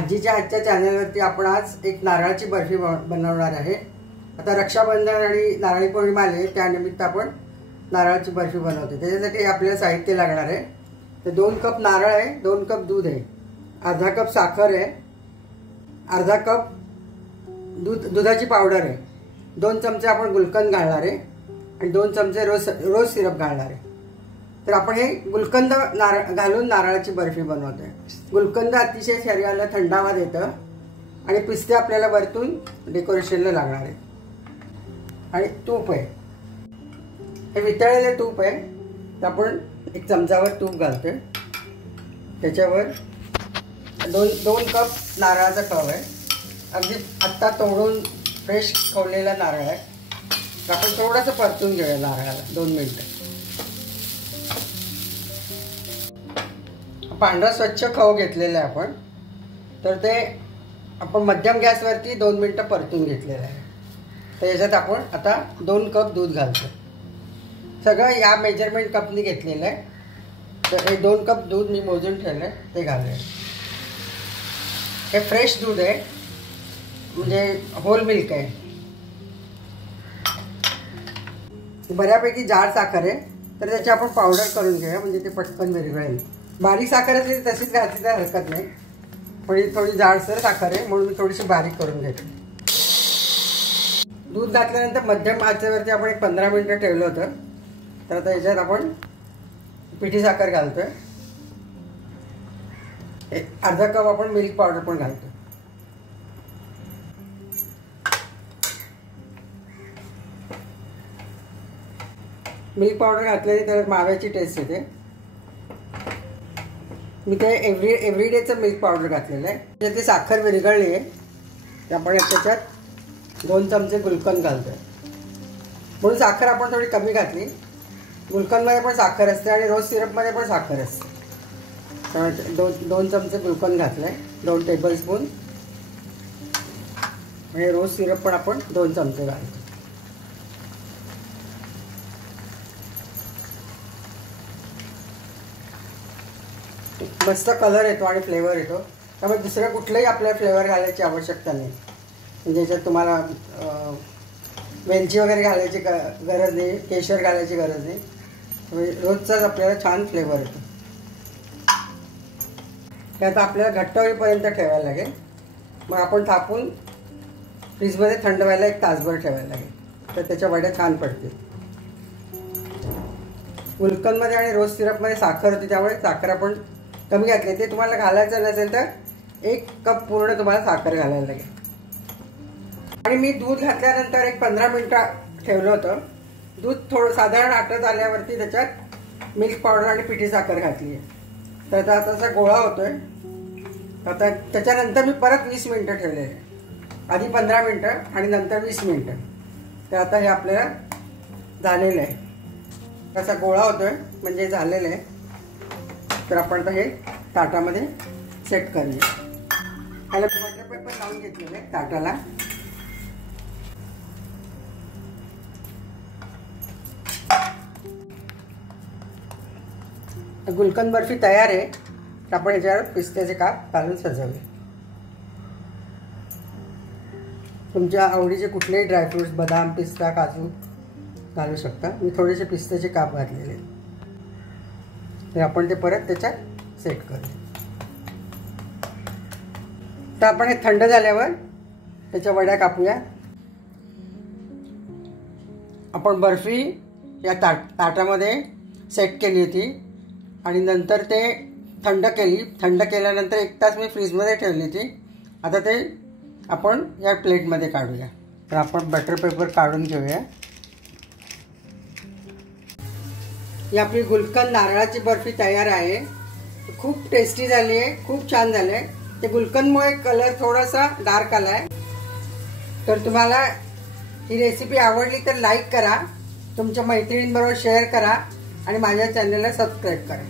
आजीच्या हातच्या चॅनलवरती आपण आज एक नारळाची बर्फी बनवणार आहे। आता रक्षाबंधन आणि नारळी पौर्णिमा आली, त्यानिमित्त आपण नारळाची बर्फी बनवतो। त्याच्यासाठी आपल्याला साहित्य लागणार आहे। तर 2 कप नारळ आहे, 2 कप दूध आहे, अर्धा कप साखर आहे, अर्धा कप दुधाची पावडर आहे, 2 चमचे आपण गुलकंद घालणार आहे आणि 2 चमचे रोज सिरप घालणार आहे। तर आपण हे गुलकंद घालून नारळाची बर्फी बनवतोय। गुलकंद अतिशय शरीराला थंडावा देतं आणि पिस्ते आपल्याला वरतून डेकोरेशनला लागणार आहे। आणि तूप आहे, हे वितळलेले तूप आहे। तर आपण 1 चमचावर तूप घालतोय। त्याच्यावर 2 कप नारळाचा कव आहे, अगदी आत्ता तोडून फ्रेश खवलेला नारळ आहे। तर आपण थोडंसं परतून घेऊया नारळाला 2 मिनिटं। पांढरा स्वच्छ खव घेतलेला आहे आपण, तर ते आपण मध्यम गॅसवरती 2 मिनिटं परतून घेतलेलं आहे। तर याच्यात आपण आता 2 कप दूध घालतो। सगळं या मेजरमेंट कपनी घेतलेलं आहे। तर हे 2 कप दूध मी मोजून ठेवलं आहे, ते घालूया। हे फ्रेश दूध आहे, म्हणजे होल मिल्क आहे। बऱ्यापैकी जाड साखर आहे, तर त्याची आपण पावडर करून घेऊया, म्हणजे ते पटकन विरघळेल। बारीक साखर असली तशीच घातली तर हरकत नाही, पण थोडी जाडसर साखर आहे म्हणून मी थोडीशी बारीक करून घेते। दूध घातल्यानंतर मध्यम आचेवरती आपण 15 मिनिटं ठेवलं होतं। तर आता याच्यात आपण पिठी साखर घालतोय, अर्धा कप आपण मिल्क पावडर पण घालतोय। मिल्क पावडर घातल्याने त्याला माव्याची टेस्ट येते। मी ते एव्हरीडेचं मिल्क पावडर घातलेलं आहे। त्याच्यात साखर विरघळली आहे, तर आपण त्याच्यात 2 चमचे गुलकंद घालतोय। म्हणून साखर आपण थोडी कमी घातली। गुलकंदमध्ये पण साखर असते आणि रोज सिरपमध्ये पण साखर असते। त्यामुळे 2 चमचे गुलकंद घातले, 2 टेबलस्पून, आणि रोज सिरप पण आपण 2 चमचे घालतो। मस्त कलर येतो आणि फ्लेवर येतो, त्यामुळे दुसरं कुठलंही आपल्याला फ्लेवर घालायची आवश्यकता नाही। म्हणजे याच्यात तुम्हाला वेलची वगैरे घालायची गरज नाही, केशर घालायची गरज नाही। रोजचाच आपल्याला छान फ्लेवर येतो। हे आता आपल्याला घट्ट होईपर्यंत ठेवायला लागेल, मग आपण थापून फ्रीजमध्ये थंड व्हायला 1 तासभर ठेवायला लागेल, तर त्याच्या वड्या छान पडतील। गुलकंदमध्ये आणि रोज सिरपमध्ये साखर होती, त्यामुळे साखर आपण कमी घातली। ते तुम्हाला घालायचं नसेल तर 1 कप पूर्ण तुम्हाला साखर घालायला लागेल। आणि मी दूध घातल्यानंतर 15 मिनिटं ठेवलं होतं। दूध थोडं साधारण आटत आल्यावरती त्याच्यात मिल्क पावडर आणि पिठी साखर घातली आहे। तर आता असा गोळा होतोय। आता त्याच्यानंतर मी परत 20 मिनिटं ठेवलेले आहे, आधी 15 मिनिटं आणि नंतर 20 मिनिटं। तर आता हे आपल्याला झालेलं आहे, असा गोळा होतोय म्हणजे झालेलं आहे। तर आपण आता हे ताटामध्ये सेट करूया। ह्याला बटर पेपर लावून घेतलेलं आहे ताटाला। गुलकंद बर्फी तयार आहे, तर आपण याच्यावर पिस्त्याचे काप घालून सजवूया। तुमच्या आवडीचे कुठलेही ड्रायफ्रुट्स, बदाम, पिस्ता, काजू घालू शकता। मी थोडेसे पिस्त्याचे काप घातलेले, तर आपण ते परत त्याच्यात सेट करूया। तर आपण हे थंड झाल्यावर त्याच्या वड्या कापूया। आपण बर्फी या ताटामध्ये सेट केली होती आणि नंतर ते थंड केली। थंड केल्यानंतर 1 तास मी फ्रीजमध्ये ठेवली होती। आता ते आपण या प्लेटमध्ये काढूया। तर आपण बटर पेपर काढून घेऊया। ही आपली गुलकंद नारळाची बर्फी तयार आहे। खूप टेस्टी झाली आहे, खूप छान झालं आहे। ते गुलकंदमुळे कलर थोडासा डार्क आला आहे। तर तुम्हाला ही रेसिपी आवडली तर लाईक करा, तुमच्या मैत्रिणींबरोबर शेअर करा आणि माझ्या चॅनलला सबस्क्राईब करा।